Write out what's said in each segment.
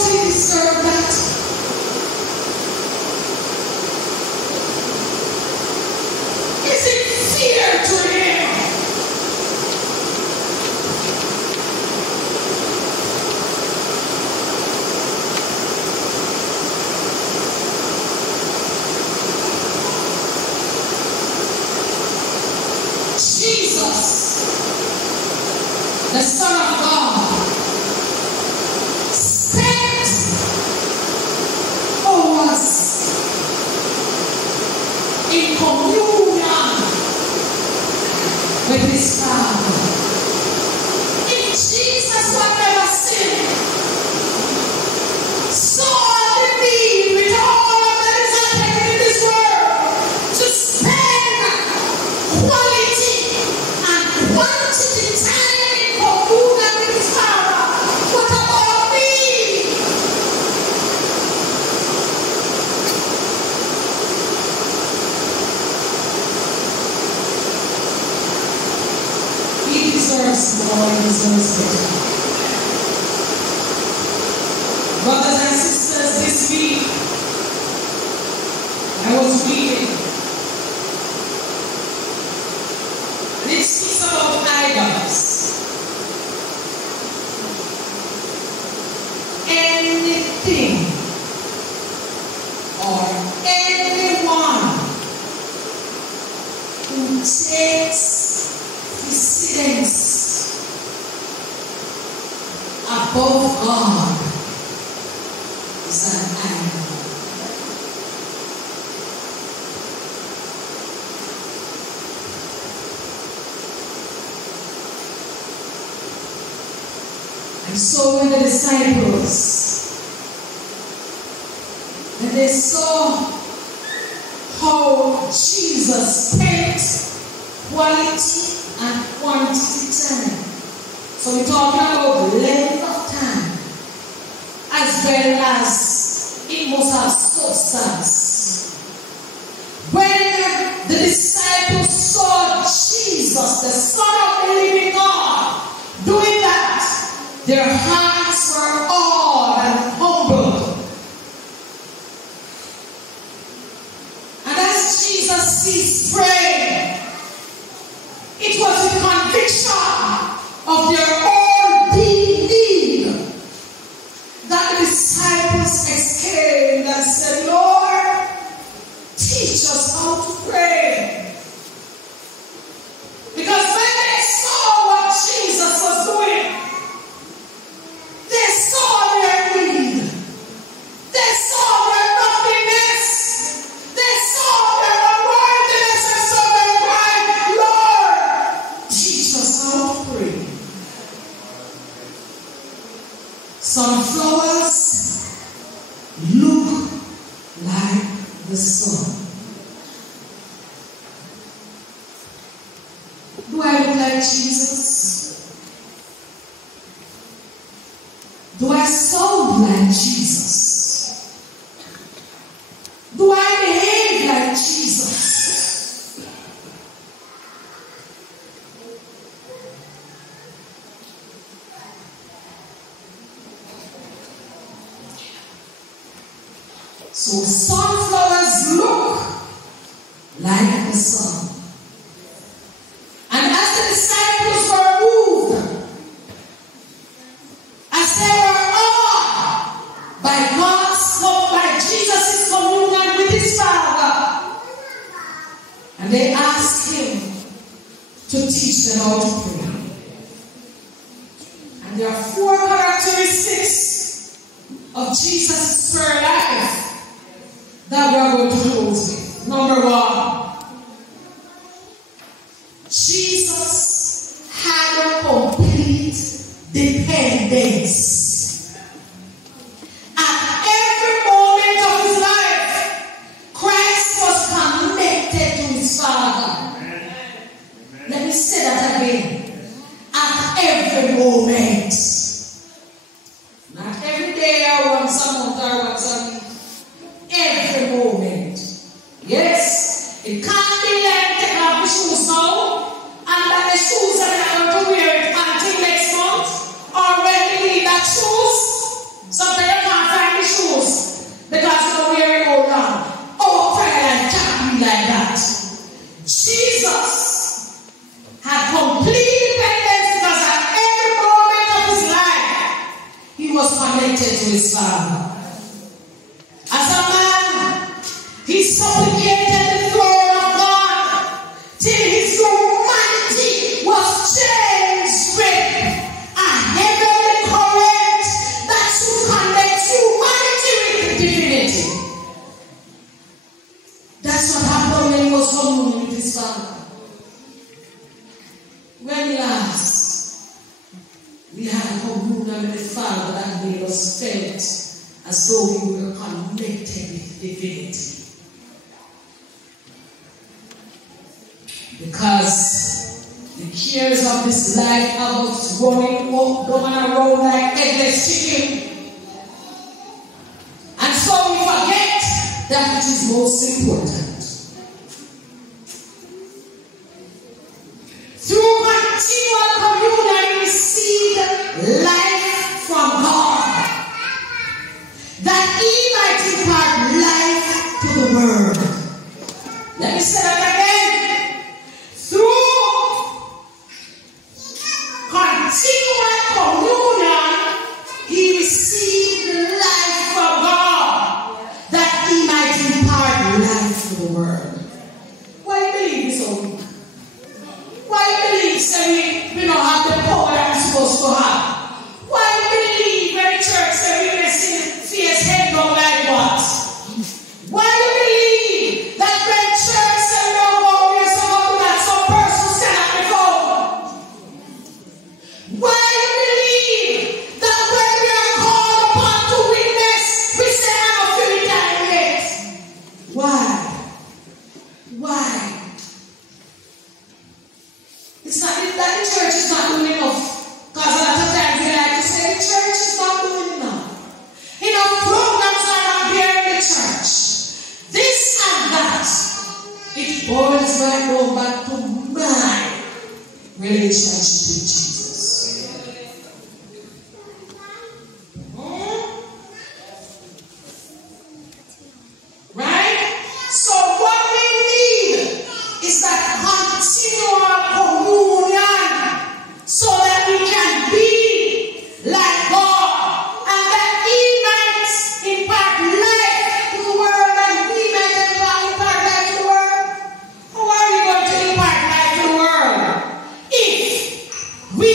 does he deserve that? Is it fair to him? Jesus, the Son of God, sent for us in communion with his Father. If Jesus would never sin, saw the need with all that is happening in this world to spend quality and quantity time in communion with his Father, what about me? He deserves more, he deserves better. Brothers and sisters, this week I was reading, and it speaks about idols. Anything or anyone who takes precedence above God is an idol. And so when the disciples, when they saw how Jesus spent quality and quantity time, so we're talking about length of time, as well as it must have substance. When the disciples saw Jesus, the Son of the living God, doing that, their hearts were awed and humbled. And as Jesus ceased praying, it was the conviction of their own deep need that the disciples exclaimed and said, Lord, teach us how to pray. Because when they saw what Jesus was doing, they saw their need. They saw their nothingness. They saw their unworthiness, and so they cried, Lord, teach us how to pray. Some flowers look like the sun. Do I look like Jesus? Do I sound like Jesus? Do I behave like Jesus? So sunflowers look like the sun. And as the disciples were moved, as they were awed by Jesus' communion with his Father, and they asked him to teach them how to pray. And there are 4 characteristics of Jesus' prayer life that we are going to close with. Number 1, Jesus had a complete dependence. At every moment of his life, Christ was connected to his Father. Let me say that again. At every moment. Not every day or once a month or once a week. Every moment. Yes, it can't be like take off the shoes now, and that the shoes are not going to wear it until next month, or when you need that shoes, something you can't was connected to his Father. As a man, he supplicated the throne of God till his humanity was changed with a heavenly current that connects humanity with divinity. That's what happened when he was communing with his Father. When last we had a communion with the Father that made us felt as though we were connected with divinity. Because the cares of this life are us running up, down and around like headless chicken. And so we forget that it is most important. Through continual communion, we receive life from God, that He might impart life to the world. Let me say that again. Through continual communion, He received life from God, that He might impart life to the world. Why believe so? Why believe say we don't have the power that we're supposed to have? Why believe very church that we can see face head down like what? Why believe that when church say we don't go where some that some persons cannot be found? Why believe that when we are called upon to witness, we say I'm not feeling time yet? Why? Why? It's not that the church is not doing enough. Because a lot of times we like to say the church is not doing enough. Enough programs are not there in the church. This and that. It boils right down back to my relationship with Jesus. Right? So what we need is that continual communion so that we can be like God and that He might impart life to the world and we might impart life to the world. How are we going to impart life to the world if we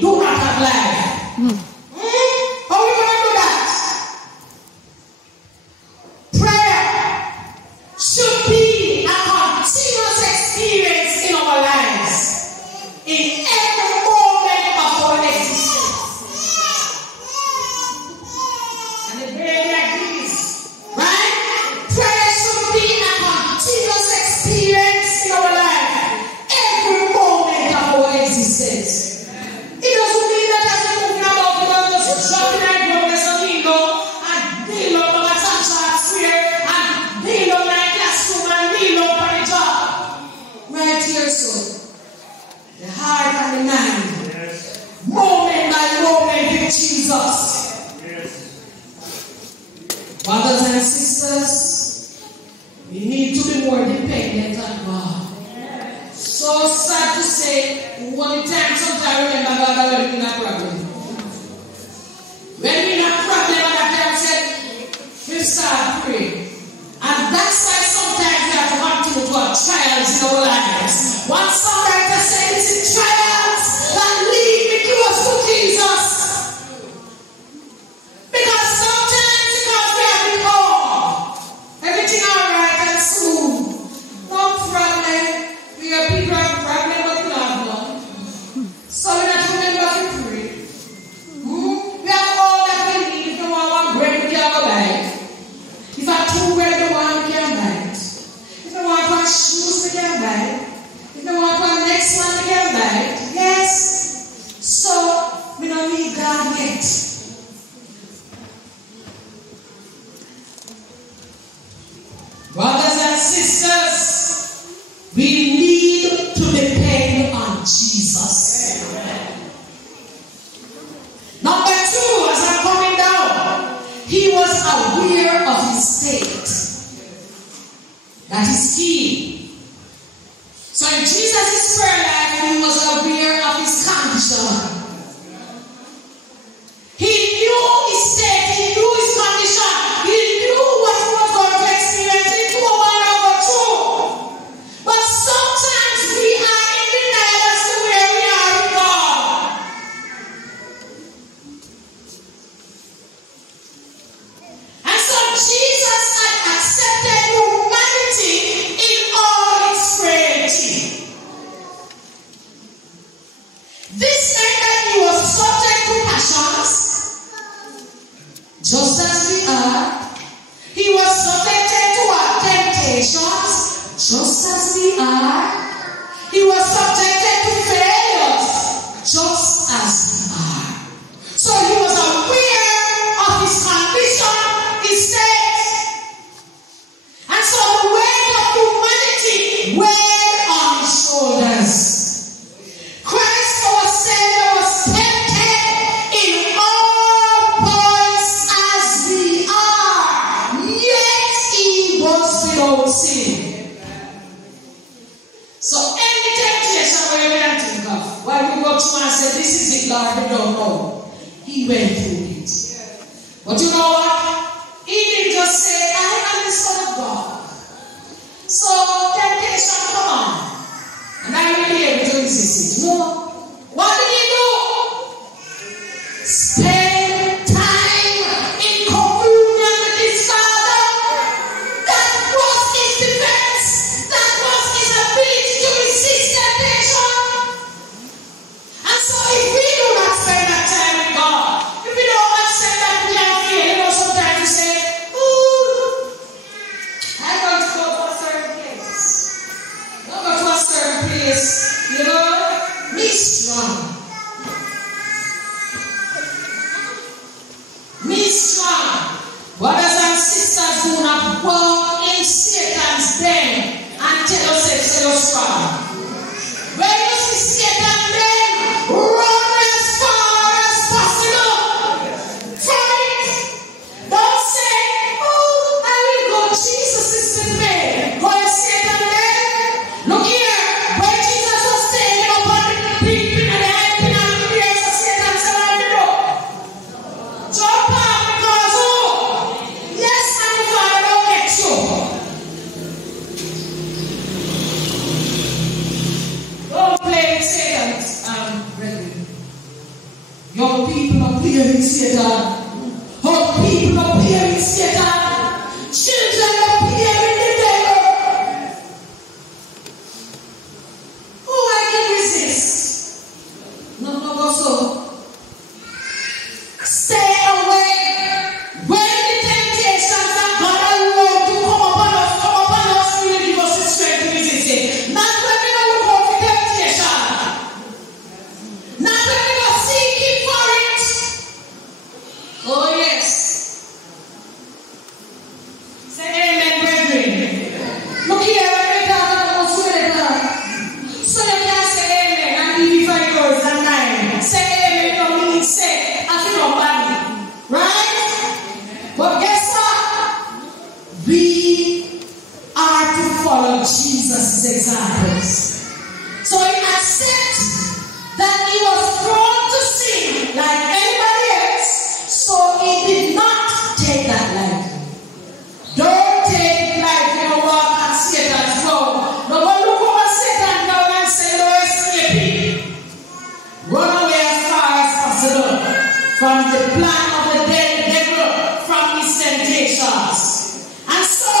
do not have life? How are we going to do that? Prayer should be a continuous experience in our lives, in every moment of our existence. And the very agrees, right? Prayer should be a continuous experience in our life, every moment of our existence. It doesn't mean that as we're moving about, we're going to just drop in and go, there's a window, and kneel up on a sunshine sphere, and kneel up like classroom, and kneel up on the job. Right here, so the heart and the mind, yes. Moment by moment with Jesus. Yes. Brothers and sisters, we need to be more dependent on God. Yes. So sad to say, one time, sometimes remember God when we're in a problem. When we're in a problem, at that time said, we start praying. And that's why sometimes we have to continue to have trials in our lives. One songwriter said, it's in trials that lead me close to Jesus. Because sometimes because we have been everything alright and smooth. No problem. We have people have problem, but we have none. So we have to remember to pray. We have all that we need. If you want one bread, we can go buy it. If I two bread, you want, we can buy it. If you want one shoes, we can buy it. If you want one next one, we can buy it. Yes. So we don't need God yet. Brothers and sisters, we need to depend on Jesus. Number two, as I'm coming down, he was aware of his state. That is key. So in Jesus' prayer life, he was aware of his condition. He knew just as we are. He was subjected to failures, just as we are. So he was aware of his condition, his state. And so the weight of humanity weighed on his shoulders. Christ our Savior was tempted in all points as we are, yet he was without sin. So any temptation where you can think of, while we go through and say, this is it, Lord, we don't know. He went through it. But you know what? He didn't just say, I am the Son of God. So temptation, come on. And I will be able to resist it. No. What did he do? Spend time in communion with his Father. That was his defense. That was his ability to resist temptation. And so if we do not spend that time with God, if we don't accept that we are here, you know, sometimes we say, ooh, I'm going to go to a certain place. Don't go to a certain place, you know, be strong. Be strong. Brothers and sisters, do not walk in Satan's den and tell yourself so you're strong. When you see Satan then, run as far as possible from it. Don't say, oh, I will go, Jesus is with me. Go and Satan then. Look here, when Jesus was taken up on the pin and the head pin and the ears of Satan said, I will go. Jump up because, oh, yes, and the Father don't get you. Don't play with Satan, brethren. Young people are playing with Satan. Old people are playing with Satan. Children are playing with the devil. Who I can resist? No, so. Stay away. When the temptations that God allowed to come upon us, He will give us the strength to resist it. Not when we don't look out for temptation. Not when we don't seek Him for it. Oh yes. Say amen, brethren. Look here, when we talk about sweater. So you can say amen and give 5 words and 9. Say amen, don't mean say. I feel nobody. Right? But guess what? We are to follow Jesus' examples. So he accepts that he was prone to sin like anybody else, so he did not take that lightly. Don't take it lightly, you know, walk on Satan's road. No one look over Satan down and say, no, escape. Run away as far as possible from the plan of the devil, from his temptations. And so,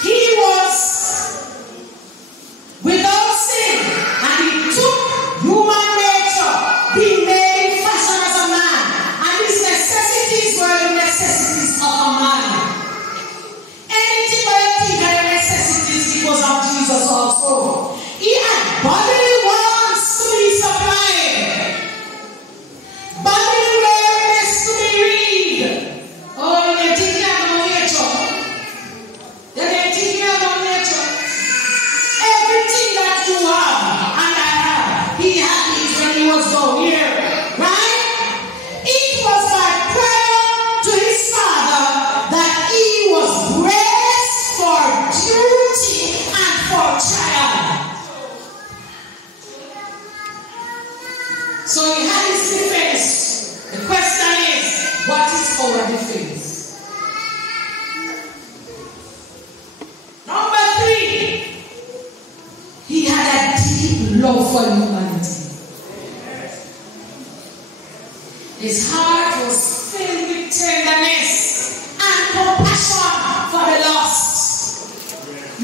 he was without sin, and he took human nature, being made in fashion as a man, and his necessities were the necessities of a man. Anything or anything are necessities because of Jesus also. He had bodily wants to be supplied. Bodily weariness to be read. Oh, you think you have no nature. You think you have no nature. Everything that you have and I have, he had it when he was down here. Right? It was by prayer to his Father that he was braced for duty and for trial. So he had his defense. The question is, what is our defense? Number 3, he had a deep love for humanity. His heart was filled with tenderness and compassion for the lost.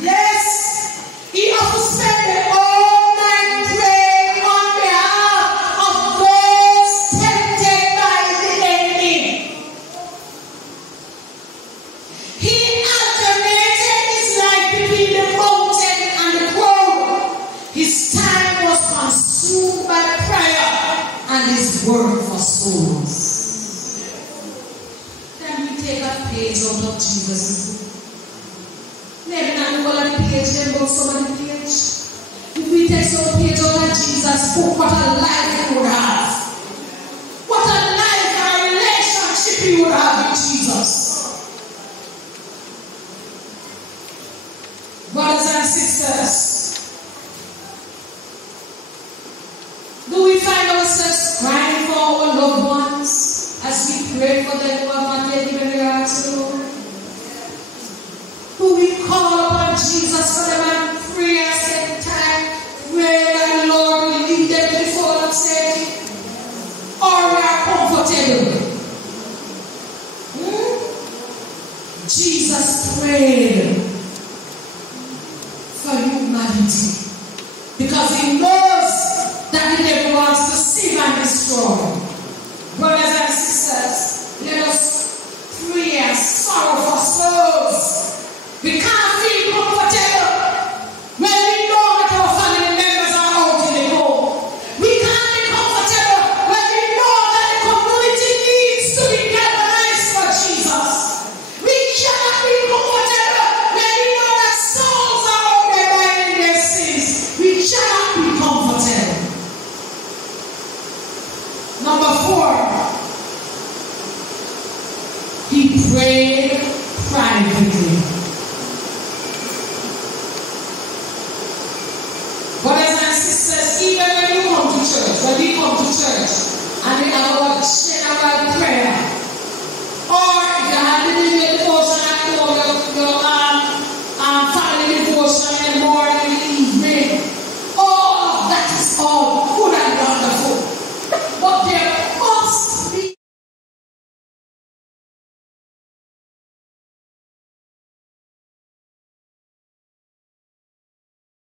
Yes, he often spent the whole night praying on behalf of those tempted by the enemy. He alternated his life page out of Jesus. Maybe not all of the page, then but some of the page. If we take some page out of Jesus' book, what a life you would have. What a life and a relationship you would have with Jesus. Brothers and sisters, do we find ourselves crying for our loved ones as we pray for them who have not yet given their hearts to the Lord? Do we call upon Jesus for them and pray and spend time pray that the Lord will lead them to the fold of safety? Or we are comfortable? Jesus prayed for humanity because he knows that the devil wants to sieve and destroy. Brothers and sisters, let us pray and sorrow for souls. We can't feel comfortable when we know that our family members are out in the cold. We can't be comfortable when we know that the community needs to be galvanized for Jesus. We cannot be comfortable when we know that souls are out there dying in their sins. We cannot be comfortable. Number 4, he prayed privately. Brothers and sisters, even when you come to church, when we come to church and we have our general prayer, or if you have been in the